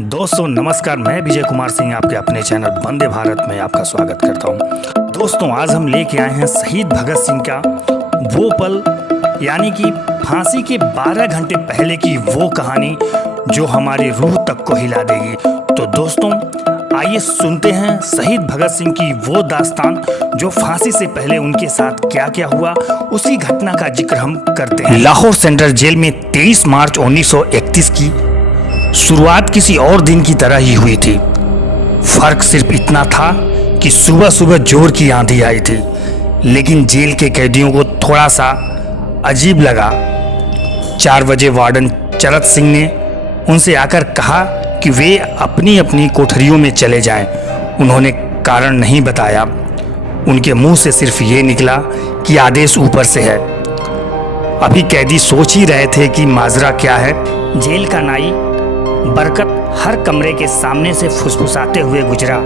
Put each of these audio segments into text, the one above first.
दोस्तों नमस्कार, मैं विजय कुमार सिंह आपके अपने चैनल वंदे भारत में आपका स्वागत करता हूं। दोस्तों आज हम लेके आए हैं शहीद भगत सिंह का वो पल, यानी कि फांसी के 12 घंटे पहले की वो कहानी जो हमारी रूह तक को हिला देगी। तो दोस्तों आइए सुनते हैं शहीद भगत सिंह की वो दास्तान जो फांसी से पहले उनके साथ क्या क्या हुआ, उसी घटना का जिक्र हम करते हैं। लाहौर सेंट्रल जेल में 23 मार्च 1931 की शुरुआत किसी और दिन की तरह ही हुई थी। फर्क सिर्फ इतना था कि सुबह सुबह जोर की आंधी आई थी, लेकिन जेल के कैदियों को थोड़ा सा अजीब लगा। 4 बजे वार्डन चरत सिंह ने उनसे आकर कहा कि वे अपनी अपनी कोठरियों में चले जाएं। उन्होंने कारण नहीं बताया। उनके मुंह से सिर्फ ये निकला कि आदेश ऊपर से है। अभी कैदी सोच ही रहे थे कि माजरा क्या है। जेल का नाई बरकत हर कमरे के सामने से फुसफुसाते हुए गुजरा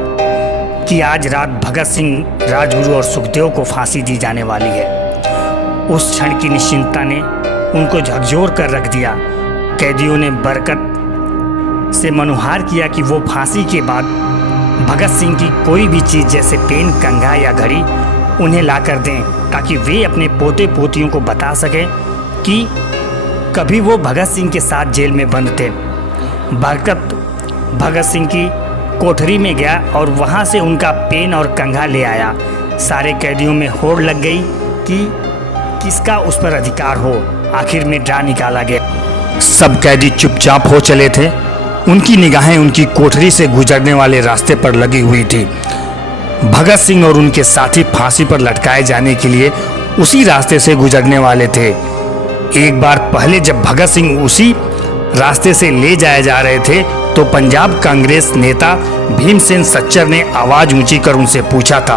कि आज रात भगत सिंह, राजगुरु और सुखदेव को फांसी दी जाने वाली है। उस क्षण की निश्चिंतता ने उनको झकझोर कर रख दिया। कैदियों ने बरकत से मनुहार किया कि वो फांसी के बाद भगत सिंह की कोई भी चीज़ जैसे पेन, कंघा या घड़ी उन्हें ला कर दें, ताकि वे अपने पोते पोतियों को बता सकें कि कभी वो भगत सिंह के साथ जेल में बंद थे। बरकत भगत सिंह की कोठरी में गया और वहाँ से उनका पेन और कंघा ले आया। सारे कैदियों में होड़ लग गई कि किसका उस पर अधिकार हो। आखिर में ड्रा निकाला गया। सब कैदी चुपचाप हो चले थे। उनकी निगाहें उनकी कोठरी से गुजरने वाले रास्ते पर लगी हुई थी। भगत सिंह और उनके साथी फांसी पर लटकाए जाने के लिए उसी रास्ते से गुजरने वाले थे। एक बार पहले जब भगत सिंह उसी रास्ते से ले जाए जा रहे थे तो पंजाब कांग्रेस नेता भीमसेन सच्चर ने आवाज ऊंची कर उनसे पूछा था,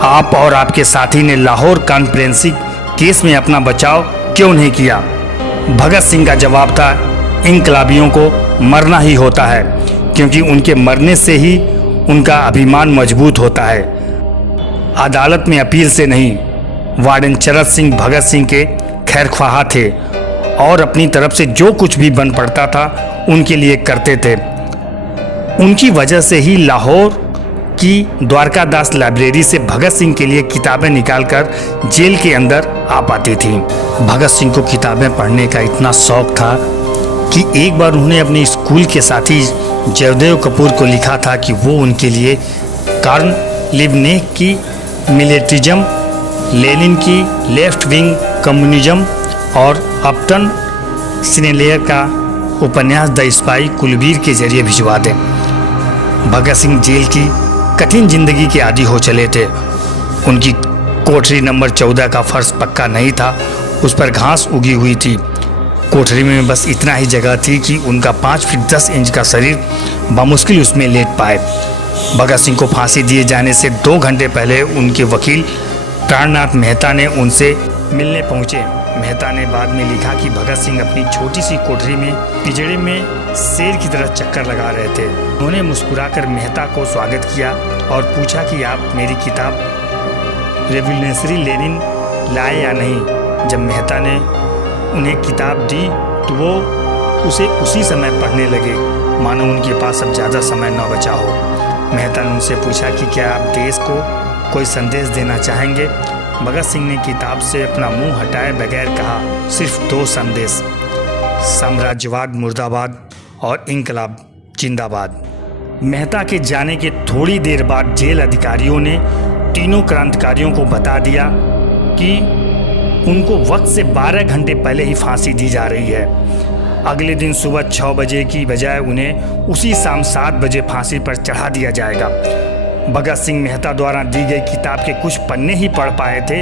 आप और आपके साथी ने लाहौर कॉन्फ्रेंस केस में अपना बचाव क्यों नहीं किया? भगत सिंह का जवाब था, इनकलाबियों को मरना ही होता है, क्योंकि उनके मरने से ही उनका अभिमान मजबूत होता है, अदालत में अपील से नहीं। वार्डन चरत सिंह भगत सिंह के खैरख्वाह थे और अपनी तरफ से जो कुछ भी बन पड़ता था उनके लिए करते थे। उनकी वजह से ही लाहौर की द्वारकादास लाइब्रेरी से भगत सिंह के लिए किताबें निकालकर जेल के अंदर आ पाती थी। भगत सिंह को किताबें पढ़ने का इतना शौक था कि एक बार उन्होंने अपने स्कूल के साथी जयदेव कपूर को लिखा था कि वो उनके लिए कार्ल लिबनेक की मिलिट्रिज्म, लेनिन की लेफ्ट विंग कम्युनिज्म और अपटन सिनेलेयर का उपन्यास द स्पाई कुलबीर के जरिए भिजवा दें। भगत सिंह जेल की कठिन जिंदगी के आदी हो चले थे। उनकी कोठरी नंबर 14 का फर्श पक्का नहीं था, उस पर घास उगी हुई थी। कोठरी में बस इतना ही जगह थी कि उनका 5 फीट 10 इंच का शरीर बामुश्किल उसमें लेट पाए। भगत सिंह को फांसी दिए जाने से 2 घंटे पहले उनके वकील प्राणनाथ मेहता ने उनसे मिलने पहुंचे। मेहता ने बाद में लिखा कि भगत सिंह अपनी छोटी सी कोठरी में पिंजड़े में शेर की तरह चक्कर लगा रहे थे। उन्होंने मुस्कुराकर मेहता को स्वागत किया और पूछा कि आप मेरी किताब रेवोल्यूशनरी लेनिन लाए या नहीं। जब मेहता ने उन्हें किताब दी तो वो उसे उसी समय पढ़ने लगे, मानो उनके पास अब ज़्यादा समय न बचा हो। मेहता ने उनसे पूछा कि क्या आप देश को कोई संदेश देना चाहेंगे? भगत सिंह ने किताब से अपना मुंह हटाए बगैर कहा, सिर्फ 2 संदेश, साम्राज्यवाद मुर्दाबाद और इनकलाब जिंदाबाद। मेहता के जाने के थोड़ी देर बाद जेल अधिकारियों ने तीनों क्रांतिकारियों को बता दिया कि उनको वक्त से 12 घंटे पहले ही फांसी दी जा रही है। अगले दिन सुबह 6 बजे की बजाय उन्हें उसी शाम 7 बजे फांसी पर चढ़ा दिया जाएगा। भगत सिंह मेहता द्वारा दी गई किताब के कुछ पन्ने ही पढ़ पाए थे।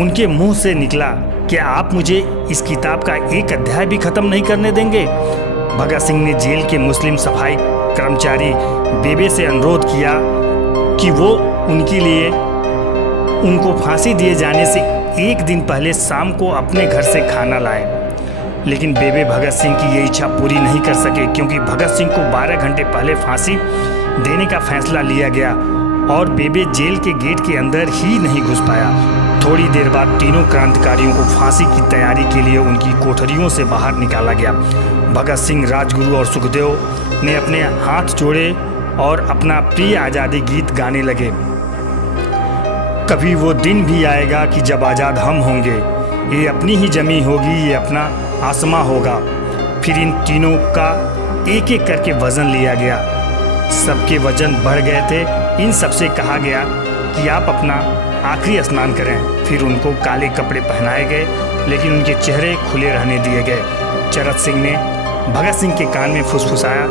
उनके मुंह से निकला, क्या आप मुझे इस किताब का एक अध्याय भी खत्म नहीं करने देंगे? भगत सिंह ने जेल के मुस्लिम सफाई कर्मचारी बेबे से अनुरोध किया कि वो उनके लिए उनको फांसी दिए जाने से 1 दिन पहले शाम को अपने घर से खाना लाएं। लेकिन बेबे भगत सिंह की ये इच्छा पूरी नहीं कर सके, क्योंकि भगत सिंह को 12 घंटे पहले फांसी देने का फैसला लिया गया और बेबे जेल के गेट के अंदर ही नहीं घुस पाया। थोड़ी देर बाद तीनों क्रांतिकारियों को फांसी की तैयारी के लिए उनकी कोठरियों से बाहर निकाला गया। भगत सिंह, राजगुरु और सुखदेव ने अपने हाथ जोड़े और अपना प्रिय आज़ादी गीत गाने लगे। कभी वो दिन भी आएगा कि जब आज़ाद हम होंगे, ये अपनी ही जमी होगी, ये अपना आसमां होगा। फिर इन तीनों का एक एक करके वज़न लिया गया। सबके वज़न बढ़ गए थे। इन सबसे कहा गया कि आप अपना आखिरी स्नान करें। फिर उनको काले कपड़े पहनाए गए, लेकिन उनके चेहरे खुले रहने दिए गए। चरत सिंह ने भगत सिंह के कान में फुसफुसाया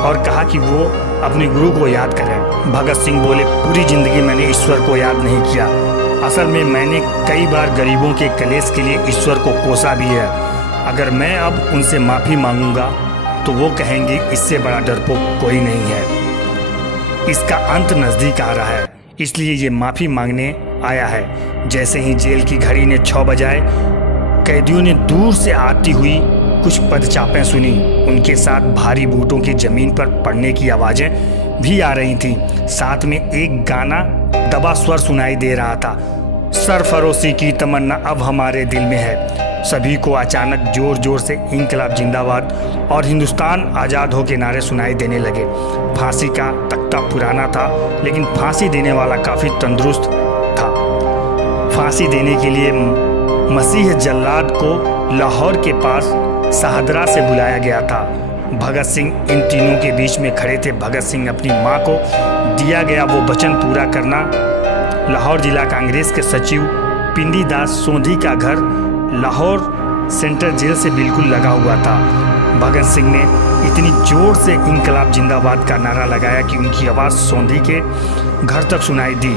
और कहा कि वो अपने गुरु को याद करें। भगत सिंह बोले, पूरी ज़िंदगी मैंने ईश्वर को याद नहीं किया। असल में मैंने कई बार गरीबों के कलेश के लिए ईश्वर को कोसा भी है। अगर मैं अब उनसे माफ़ी मांगूंगा तो वो कहेंगे इससे बड़ा डरपोक कोई नहीं है। इसका अंत नज़दीक आ रहा है, इसलिए ये माफ़ी मांगने आया है। जैसे ही जेल की घड़ी ने 6 बजाए, कैदियों ने दूर से आती हुई कुछ पदचापें सुनी। उनके साथ भारी बूटों की ज़मीन पर पड़ने की आवाज़ें भी आ रही थीं। साथ में एक गाना दबा स्वर सुनाई दे रहा था, सरफरोशी की तमन्ना अब हमारे दिल में है। सभी को अचानक जोर जोर से इंकलाब जिंदाबाद और हिंदुस्तान आज़ाद हो के नारे सुनाई देने लगे। फांसी का तख्ता पुराना था, लेकिन फांसी देने वाला काफ़ी तंदुरुस्त था। फांसी देने के लिए मसीह जल्लाद को लाहौर के पास शाहदरा से बुलाया गया था। भगत सिंह इन तीनों के बीच में खड़े थे। भगत सिंह अपनी मां को दिया गया वो वचन पूरा करना। लाहौर जिला कांग्रेस के सचिव पिंडी दास सोंधी का घर लाहौर सेंट्रल जेल से बिल्कुल लगा हुआ था। भगत सिंह ने इतनी जोर से इंकलाब जिंदाबाद का नारा लगाया कि उनकी आवाज़ सोंधी के घर तक सुनाई दी।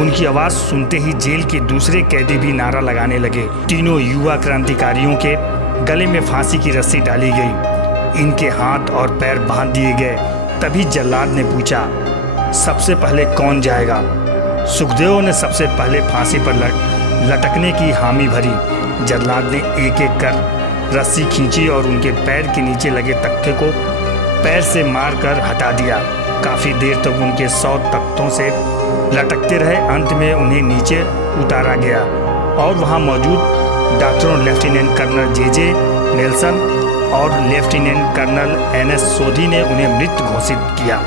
उनकी आवाज़ सुनते ही जेल के दूसरे कैदी भी नारा लगाने लगे। तीनों युवा क्रांतिकारियों के गले में फांसी की रस्सी डाली गई, इनके हाथ और पैर बांध दिए गए। तभी जल्लाद ने पूछा, सबसे पहले कौन जाएगा? सुखदेव ने सबसे पहले फांसी पर लटकने की हामी भरी। जल्लाद ने एक एक कर रस्सी खींची और उनके पैर के नीचे लगे तख्ते को पैर से मारकर हटा दिया। काफ़ी देर तक उनके 100 तख्तों से लटकते रहे। अंत में उन्हें नीचे उतारा गया और वहां मौजूद डॉक्टरों लेफ्टिनेंट कर्नल जे नेल्सन और लेफ्टिनेंट कर्नल NS सोधी ने उन्हें मृत घोषित किया।